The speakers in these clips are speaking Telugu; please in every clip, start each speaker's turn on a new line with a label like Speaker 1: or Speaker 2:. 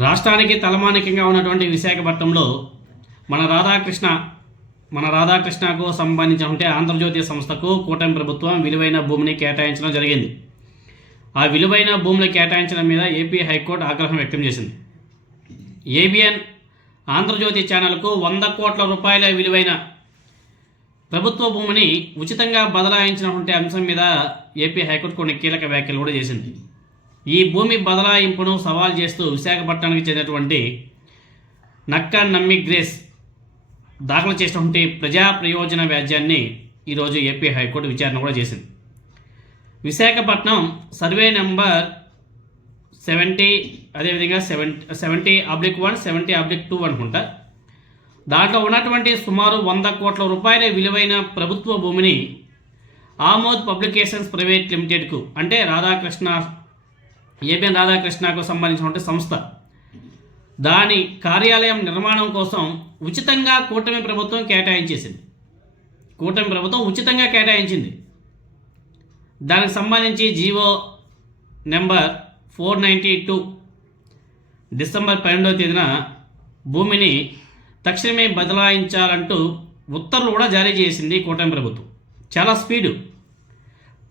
Speaker 1: రాష్ట్రానికి తలమానికంగా ఉన్నటువంటి విశాఖపట్నంలో మన రాధాకృష్ణ మన రాధాకృష్ణకు సంబంధించిన ఆంధ్రజ్యోతి సంస్థకు కూటమి ప్రభుత్వం విలువైన భూమిని కేటాయించడం జరిగింది. ఆ విలువైన భూములు కేటాయించడం మీద ఏపీ హైకోర్టు ఆగ్రహం వ్యక్తం చేసింది. ఏబిఎన్ ఆంధ్రజ్యోతి ఛానల్కు వంద కోట్ల రూపాయల విలువైన ప్రభుత్వ భూమిని ఉచితంగా బదలాయించినటువంటి అంశం మీద ఏపీ హైకోర్టు కొన్ని కీలక వ్యాఖ్యలు కూడా చేసింది. ఈ భూమి బదలాయింపును సవాల్ చేస్తూ విశాఖపట్నానికి చెందినటువంటి నక్క నమ్మి గ్రేస్ దాఖలు చేసినటువంటి ప్రజా ప్రయోజన వ్యాజ్యాన్ని ఈరోజు ఏపీ హైకోర్టు విచారణ కూడా చేసింది. విశాఖపట్నం సర్వే నెంబర్ సెవెంటీ అదేవిధంగా seventy seventy oblique one seventy oblique two అనుకుంటా. దాంట్లో ఉన్నటువంటి సుమారు వంద కోట్ల రూపాయల విలువైన ప్రభుత్వ భూమిని ఆమోద్ పబ్లికేషన్స్ ప్రైవేట్ లిమిటెడ్కు అంటే రాధాకృష్ణ ఏబిఎన్ రాధాకృష్ణకు సంబంధించినటువంటి సంస్థ. దాని కార్యాలయం నిర్మాణం కోసం ఉచితంగా కూటమి ప్రభుత్వం కేటాయించేసింది. కూటమి ప్రభుత్వం ఉచితంగా కేటాయించింది. దానికి సంబంధించి GO number four ninety two December పన్నెండవ తేదీన భూమిని తక్షణమే బదలాయించాలంటూ ఉత్తర్వులు కూడా జారీ చేసింది కూటమి ప్రభుత్వం. చాలా స్పీడు.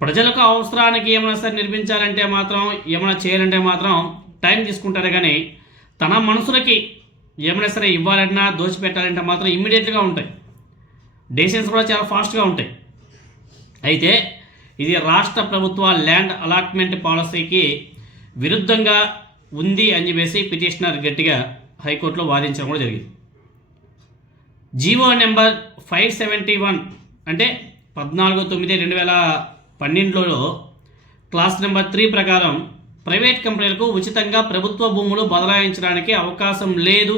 Speaker 1: ప్రజలకు అవసరానికి ఏమైనా సరే నిర్మించాలంటే మాత్రం ఏమైనా చేయాలంటే మాత్రం టైం తీసుకుంటారు కానీ తన మనసులకి ఏమైనా సరే ఇవ్వాలన్నా దోచిపెట్టాలంటే మాత్రం ఇమ్మీడియట్గా ఉంటాయి. డెసిషన్స్ కూడా చాలా ఫాస్ట్గా ఉంటాయి. అయితే ఇది రాష్ట్ర ప్రభుత్వ ల్యాండ్ అలాట్మెంట్ పాలసీకి విరుద్ధంగా ఉంది అని చెప్పేసి పిటిషనర్ గట్టిగా హైకోర్టులో వాదించడం కూడా జరిగింది. GO number five seventy one అంటే పద్నాలుగు తొమ్మిది రెండు వేల పన్నెండులో క్లాస్ నెంబర్ త్రీ ప్రకారం ప్రైవేట్ కంపెనీలకు ఉచితంగా ప్రభుత్వ భూములు బదలాయించడానికి అవకాశం లేదు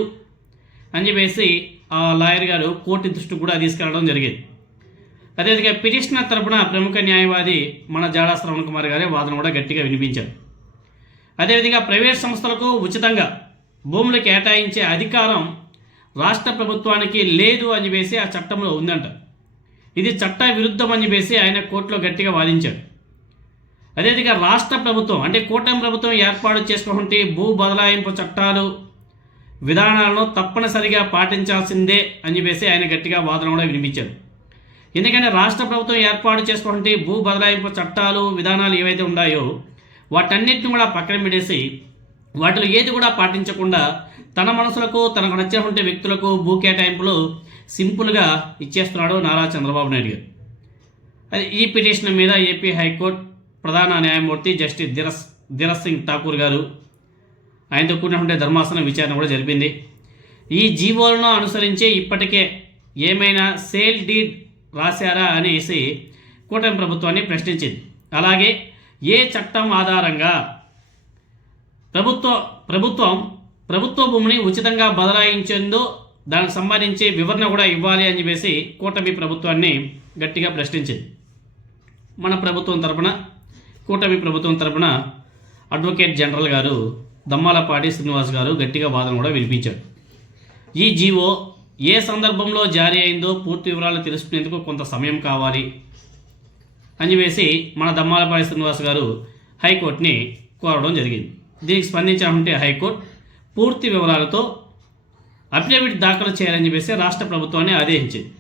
Speaker 1: అని చెప్పేసి ఆ లాయర్ గారు కోర్టు దృష్టి కూడా తీసుకెళ్ళడం జరిగింది. అదేవిధంగా పిటిషనర్ తరపున ప్రముఖ న్యాయవాది మన జాడా శ్రవణ్ కుమార్ గారే వాదన కూడా గట్టిగా వినిపించారు. అదేవిధంగా ప్రైవేట్ సంస్థలకు ఉచితంగా భూములు కేటాయించే అధికారం రాష్ట్ర ప్రభుత్వానికి లేదు అని చెప్పేసి ఆ చట్టంలో ఉందంట. ఇది చట్ట విరుద్ధం అని చెప్పేసి ఆయన కోర్టులో గట్టిగా వాదించాడు. అదేవిధంగా రాష్ట్ర ప్రభుత్వం అంటే కూటమి ప్రభుత్వం ఏర్పాటు చేసుకున్నటువంటి భూ బదలాయింపు చట్టాలు విధానాలను తప్పనిసరిగా పాటించాల్సిందే అని చెప్పేసి ఆయన గట్టిగా వాదన కూడా వినిపించారు ఎందుకంటే రాష్ట్ర ప్రభుత్వం ఏర్పాటు చేసుకున్నటువంటి భూ బదలాయింపు చట్టాలు విధానాలు ఏవైతే ఉన్నాయో వాటన్నిటిని కూడా పక్కన పెట్టేసి వాటిలో ఏది కూడా పాటించకుండా తన మనసులకు తనకు నచ్చినటువంటి వ్యక్తులకు భూ కేటాయింపులు సింపుల్గా ఇచ్చేస్తున్నాడు నారా చంద్రబాబు నాయుడు గారు. అది ఈ పిటిషన్ మీద ఏపీ హైకోర్టు ప్రధాన న్యాయమూర్తి జస్టిస్ దిరస్ దిరస్ సింగ్ ఠాకూర్ గారు ఆయనతో కూడినటువంటి ధర్మాసనం విచారణ కూడా జరిపింది. ఈ జీవోలను అనుసరించి ఇప్పటికే ఏమైనా సేల్ డీడ్ రాశారా అనేసి కూటమి ప్రభుత్వాన్ని ప్రశ్నించింది. అలాగే ఏ చట్టం ఆధారంగా ప్రభుత్వ ప్రభుత్వం ప్రభుత్వ భూమిని ఉచితంగా బదలాయించేందో దానికి సంబంధించి వివరణ కూడా ఇవ్వాలి అని చెప్పేసి కూటమి ప్రభుత్వాన్ని గట్టిగా ప్రశ్నించింది. మన ప్రభుత్వం తరపున కూటమి ప్రభుత్వం తరపున అడ్వకేట్ జనరల్ గారు దమ్మాలపాటి శ్రీనివాస్ గారు గట్టిగా వాదన కూడా వినిపించారు. ఈ జీవో ఏ సందర్భంలో జారీ అయిందో పూర్తి వివరాలు తెలుసుకునేందుకు కొంత సమయం కావాలి అని చెప్పేసి మన దమ్మాలపాటి శ్రీనివాస్ గారు హైకోర్టుని కోరడం జరిగింది. దీనికి స్పందించాలంటే హైకోర్టు పూర్తి వివరాలతో అఫిడవిట్ దాఖలు చేయాలని చెప్పేసి రాష్ట్ర ప్రభుత్వాన్ని ఆదేశించింది.